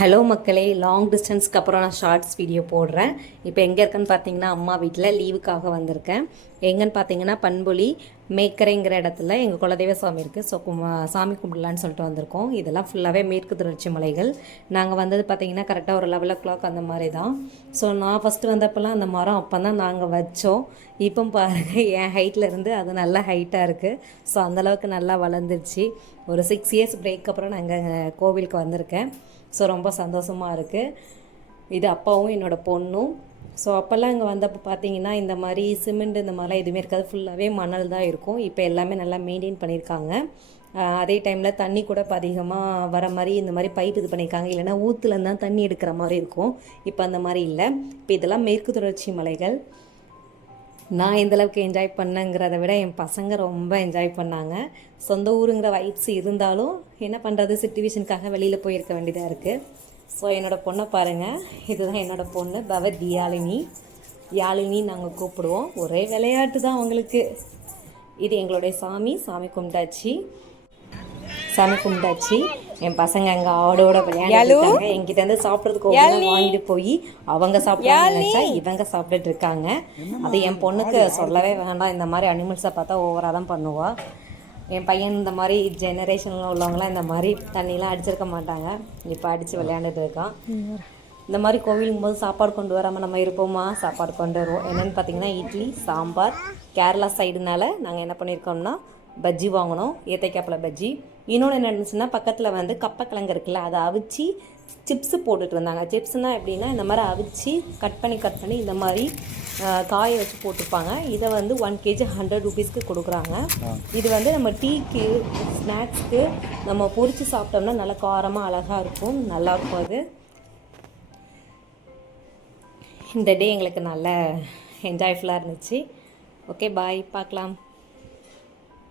Hello மக்களே, long டிஸ்டன்ஸ்க்கு அப்புறம் நான் ஷார்ட்ஸ் வீடியோ போடுறேன். இப்போ எங்கே இருக்கேன்னு பார்த்தீங்கன்னா அம்மா வீட்டில் லீவுக்காக வந்திருக்கேன். எங்கன்னு பார்த்தீங்கன்னா பண்பொழி மேக்கரைங்கிற இடத்துல எங்கள் குலதெய்வ சாமி இருக்குது. ஸோ சாமி கும்பிடலான்னு சொல்லிட்டு வந்திருக்கோம். இதெல்லாம் ஃபுல்லாகவே மேற்கு தொடர்ச்சி மலைகள். நாங்கள் வந்தது பார்த்தீங்கன்னா கரெக்டாக ஒரு 11 அந்த மாதிரி தான். ஸோ நான் ஃபஸ்ட்டு வந்தப்போலாம் அந்த மரம் அப்போ தான் நாங்கள் வச்சோம். இப்போ பாருங்கள், என் ஹைட்டில் இருந்து அது நல்லா ஹைட்டாக இருக்குது. ஸோ அந்தளவுக்கு நல்லா வளர்ந்துருச்சு. ஒரு 6 இயர்ஸ் பிரேக் அப்புறம் நாங்கள் கோவிலுக்கு வந்திருக்கேன். ஸோ ரொம்ப சந்தோஷமாக இருக்குது. இது அப்பாவும் என்னோடய பொண்ணும். ஸோ அப்போல்லாம் இங்கே வந்தப்போ பார்த்தீங்கன்னா இந்த மாதிரி சிமெண்ட் இந்த மாதிரிலாம் எதுவுமே இருக்காது, ஃபுல்லாகவே மணல் தான் இருக்கும். இப்போ எல்லாமே நல்லா மெயின்டைன் பண்ணியிருக்காங்க. அதே டைமில் தண்ணி கூட இப்போ அதிகமாக வர மாதிரி இந்த மாதிரி பைப் இது பண்ணியிருக்காங்க. இல்லைனா ஊற்றுலேருந்து தான் தண்ணி எடுக்கிற மாதிரி இருக்கும். இப்போ அந்த மாதிரி இல்லை. இப்போ இதெல்லாம் மேற்கு தொடர்ச்சி மலைகள். நான் எந்தளவுக்கு என்ஜாய் பண்ணேங்கிறத விட என் பசங்க ரொம்ப என்ஜாய் பண்ணாங்க. சொந்த ஊருங்கிற வைப்ஸ் இருந்தாலும் என்ன பண்ணுறது, சிச்சுவேஷனுக்காக வெளியில் போயிருக்க வேண்டியதாக இருக்குது. ஸோ என்னோடய பொண்ணை பாருங்கள், இதுதான் என்னோடய பொண்ணு பவத் யாழினி நாங்கள் கூப்பிடுவோம். ஒரே விளையாட்டு தான் அவங்களுக்கு. இது எங்களுடைய சாமி கும்பிட்டாச்சு. என் பசங்க அங்கே ஆடோட விளையாடுறாங்க. என்கிட்ட இருந்து சாப்பிட்றதுக்கு வாங்கிட்டு போய் அவங்க சாப்பிட்றாங்க, இவங்க சாப்பிட்டுட்டு இருக்காங்க. அது என் பொண்ணுக்கு சொல்லவே வேண்டாம். இந்த மாதிரி அனிமல்ஸை பார்த்தா ஓவராக தான் பண்ணுவாள். என் பையன் இந்த மாதிரி ஜெனரேஷனில் உள்ளவங்களாம் இந்த மாதிரி தண்ணியெலாம் அடிச்சிருக்க மாட்டாங்க. இப்போ அடித்து விளையாண்டுட்டு இருக்கான். இந்த மாதிரி கோவிலுக்கும் போது சாப்பாடு கொண்டு வராமல் நம்ம இருப்போமா? சாப்பாடு கொண்டு வருவோம். என்னென்னு பார்த்தீங்கன்னா இட்லி, சாம்பார். கேரளா சைடுனால நாங்கள் என்ன பண்ணியிருக்கோம்னா பஜ்ஜி வாங்கினோம், ஏத்தைக்காப்பழ பஜ்ஜி. இன்னொன்று என்ன இருந்துச்சுன்னா பக்கத்தில் வந்து கப்பக்கிழங்கு இருக்குல்ல, அதை அவிச்சு சிப்ஸு போட்டுட்டு இருந்தாங்க. சிப்ஸ்னால் எப்படின்னா இந்த மாதிரி அவிச்சு கட் பண்ணி இந்த மாதிரி காய வச்சு போட்டுருப்பாங்க. இதை வந்து 1 kg 100 rupeesக்கு கொடுக்குறாங்க. இது வந்து நம்ம டீக்கு, ஸ்நாக்ஸ்க்கு நம்ம பொரித்து சாப்பிட்டோம்னா நல்லா காரமாக அழகாக இருக்கும், நல்லாயிருக்கும். அது இந்த டே எங்களுக்கு நல்ல என்ஜாய்ஃபுல்லாக இருந்துச்சு. ஓகே, பாய், பார்க்கலாம்.